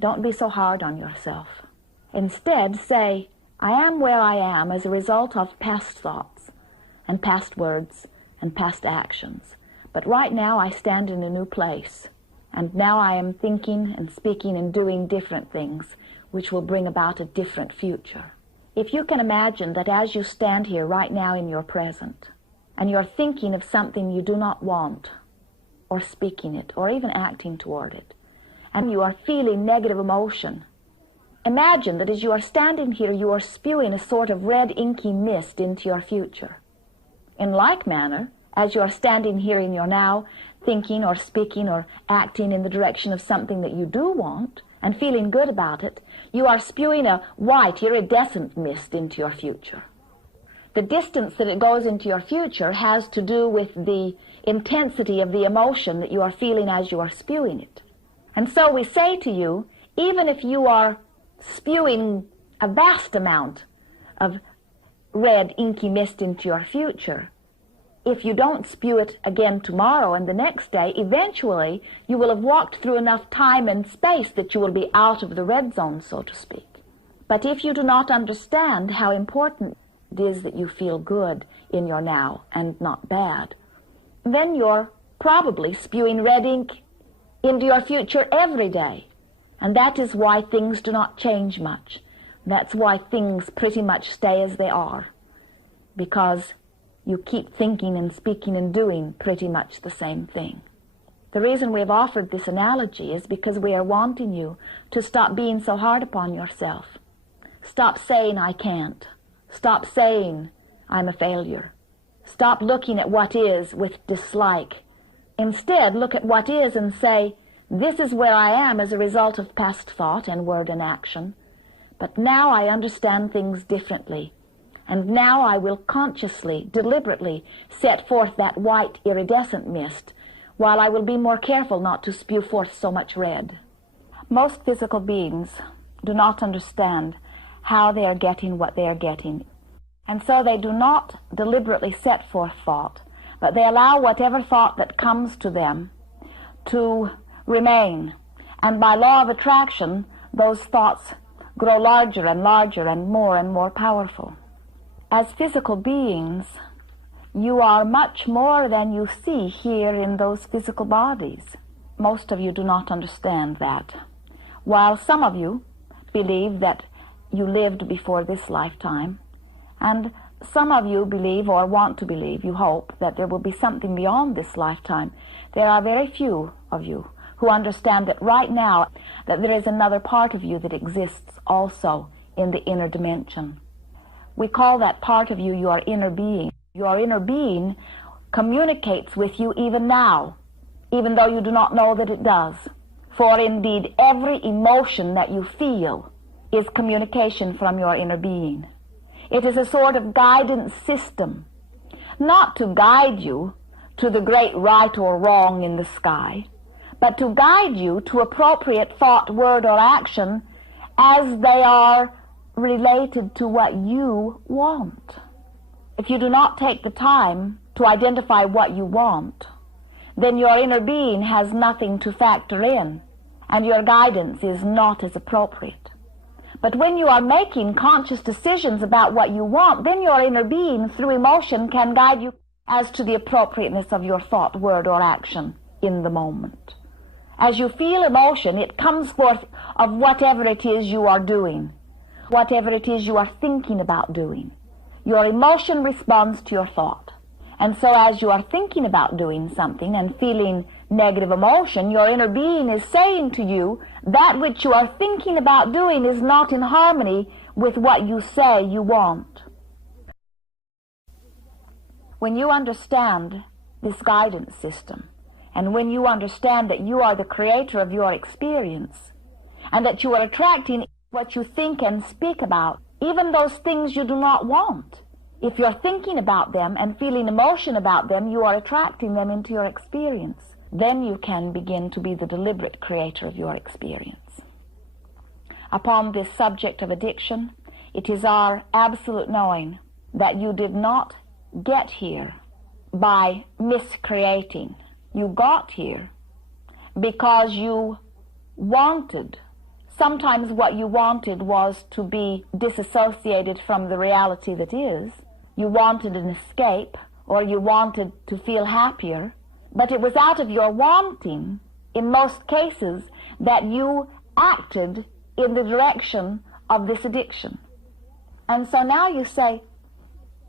Don't be so hard on yourself. Instead, say, I am where I am as a result of past thoughts and past words and past actions. But right now I stand in a new place, and now I am thinking and speaking and doing different things, which will bring about a different future. If you can imagine that as you stand here right now in your present, and you're thinking of something you do not want, or speaking it, or even acting toward it, and you are feeling negative emotion, imagine that as you are standing here, you are spewing a sort of red inky mist into your future. In like manner, as you are standing here in your now, thinking or speaking or acting in the direction of something that you do want, and feeling good about it, you are spewing a white, iridescent mist into your future. The distance that it goes into your future has to do with the intensity of the emotion that you are feeling as you are spewing it. And so we say to you, even if you are spewing a vast amount of red, inky mist into your future, if you don't spew it again tomorrow and the next day, eventually you will have walked through enough time and space that you will be out of the red zone, so to speak. But if you do not understand how important it is that you feel good in your now and not bad, then you're probably spewing red ink into your future every day. And that is why things do not change much. That's why things pretty much stay as they are, because you keep thinking and speaking and doing pretty much the same thing. The reason we've offered this analogy is because we are wanting you to stop being so hard upon yourself. Stop saying, I can't. Stop saying, I'm a failure. Stop looking at what is with dislike. Instead, look at what is and say, this is where I am as a result of past thought and word and action. But now I understand things differently. And now I will consciously, deliberately set forth that white iridescent mist, while I will be more careful not to spew forth so much red. Most physical beings do not understand how they are getting what they are getting. And so they do not deliberately set forth thought, but they allow whatever thought that comes to them to remain. And by law of attraction, those thoughts grow larger and larger and more powerful. As physical beings, you are much more than you see here in those physical bodies. Most of you do not understand that. While some of you believe that you lived before this lifetime, and some of you believe or want to believe, you hope, that there will be something beyond this lifetime, there are very few of you who understand that right now that there is another part of you that exists also in the inner dimension. We call that part of you your inner being. Your inner being communicates with you even now, even though you do not know that it does. For indeed, every emotion that you feel is communication from your inner being. It is a sort of guidance system, not to guide you to the great right or wrong in the sky, but to guide you to appropriate thought, word, or action as they are related to what you want. If you do not take the time to identify what you want, then your inner being has nothing to factor in, and your guidance is not as appropriate. But when you are making conscious decisions about what you want, then your inner being, through emotion, can guide you as to the appropriateness of your thought, word, or action in the moment. As you feel emotion, it comes forth of whatever it is you are doing, whatever it is you are thinking about doing. Your emotion responds to your thought. And so as you are thinking about doing something and feeling negative emotion, your inner being is saying to you, that which you are thinking about doing is not in harmony with what you say you want. When you understand this guidance system, and when you understand that you are the creator of your experience, and that you are attracting what you think and speak about, even those things you do not want, if you're thinking about them and feeling emotion about them, you are attracting them into your experience. Then you can begin to be the deliberate creator of your experience. Upon this subject of addiction, it is our absolute knowing that you did not get here by miscreating. You got here because you wanted Sometimes what you wanted was to be disassociated from the reality that is. You wanted an escape, or you wanted to feel happier, but it was out of your wanting, in most cases, that you acted in the direction of this addiction. And so now you say,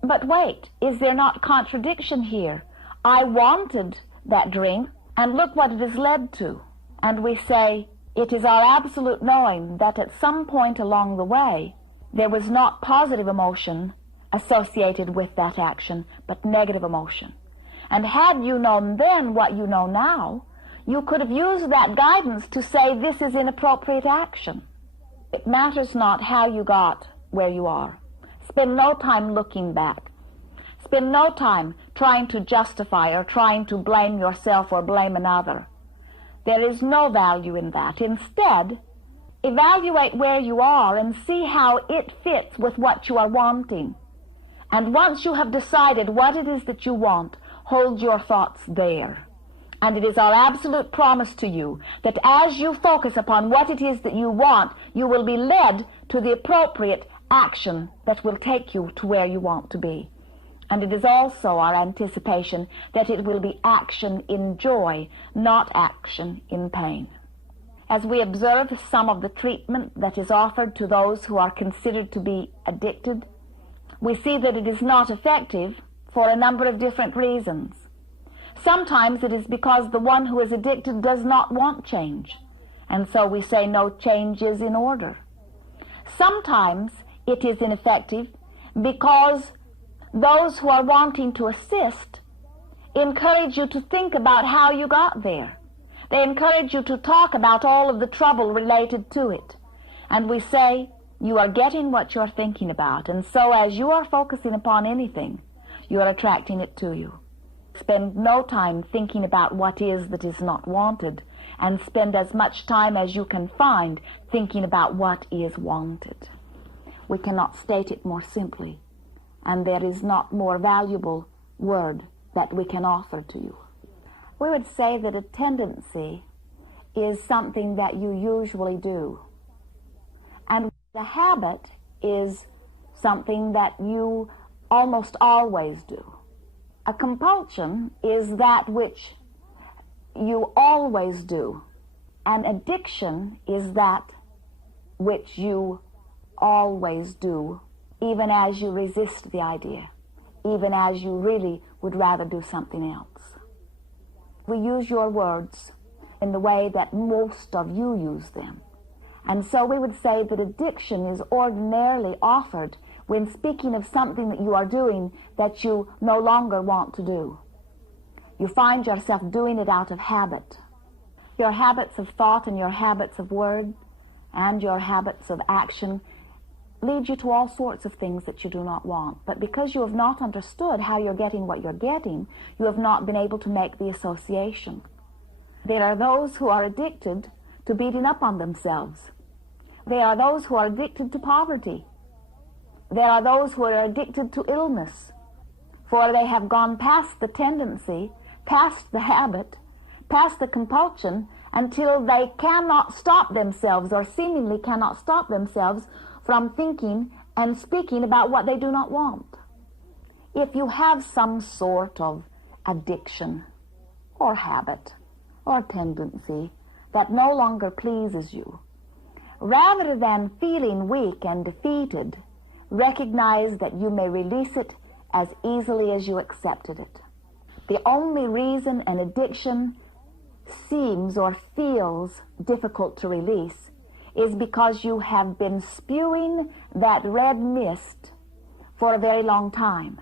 but wait, is there not contradiction here? I wanted that drink, and look what it has led to. And we say, it is our absolute knowing that at some point along the way, there was not positive emotion associated with that action, but negative emotion. And had you known then what you know now, you could have used that guidance to say this is inappropriate action. It matters not how you got where you are. Spend no time looking back. Spend no time trying to justify or trying to blame yourself or blame another. There is no value in that. Instead, evaluate where you are and see how it fits with what you are wanting. And once you have decided what it is that you want, hold your thoughts there. And it is our absolute promise to you that as you focus upon what it is that you want, you will be led to the appropriate action that will take you to where you want to be. And it is also our anticipation that it will be action in joy, not action in pain. As we observe some of the treatment that is offered to those who are considered to be addicted, we see that it is not effective for a number of different reasons. Sometimes it is because the one who is addicted does not want change, and so we say no change is in order. Sometimes it is ineffective because those who are wanting to assist encourage you to think about how you got there. They encourage you to talk about all of the trouble related to it. And we say, you are getting what you're thinking about, and so as you are focusing upon anything, you are attracting it to you. Spend no time thinking about what is that is not wanted, and spend as much time as you can find thinking about what is wanted. We cannot state it more simply, and there is not more valuable word that we can offer to you. We would say that a tendency is something that you usually do, and the habit is something that you almost always do. A compulsion is that which you always do. An addiction is that which you always do, even as you resist the idea, even as you really would rather do something else. We use your words in the way that most of you use them. And so we would say that addiction is ordinarily offered when speaking of something that you are doing that you no longer want to do. You find yourself doing it out of habit. Your habits of thought and your habits of word and your habits of action lead you to all sorts of things that you do not want. But because you have not understood how you're getting what you're getting, you have not been able to make the association. There are those who are addicted to beating up on themselves. There are those who are addicted to poverty. There are those who are addicted to illness, for they have gone past the tendency, past the habit, past the compulsion, until they cannot stop themselves, or seemingly cannot stop themselves from thinking and speaking about what they do not want. If you have some sort of addiction or habit or tendency that no longer pleases you, rather than feeling weak and defeated, recognize that you may release it as easily as you accepted it. The only reason an addiction seems or feels difficult to release is because you have been spewing that red mist for a very long time.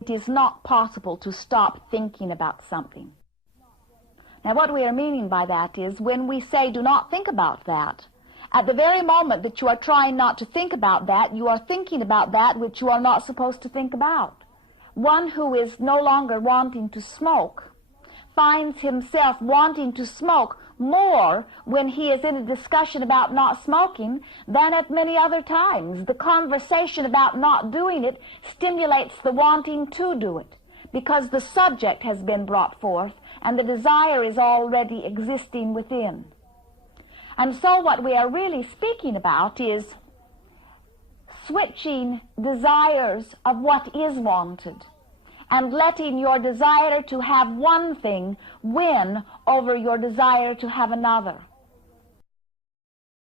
It is not possible to stop thinking about something. Now, what we are meaning by that is when we say do not think about that, at the very moment that you are trying not to think about that, you are thinking about that which you are not supposed to think about. One who is no longer wanting to smoke finds himself wanting to smoke more when he is in a discussion about not smoking than at many other times. The conversation about not doing it stimulates the wanting to do it, because the subject has been brought forth and the desire is already existing within. And so what we are really speaking about is switching desires of what is wanted and letting your desire to have one thing win over your desire to have another.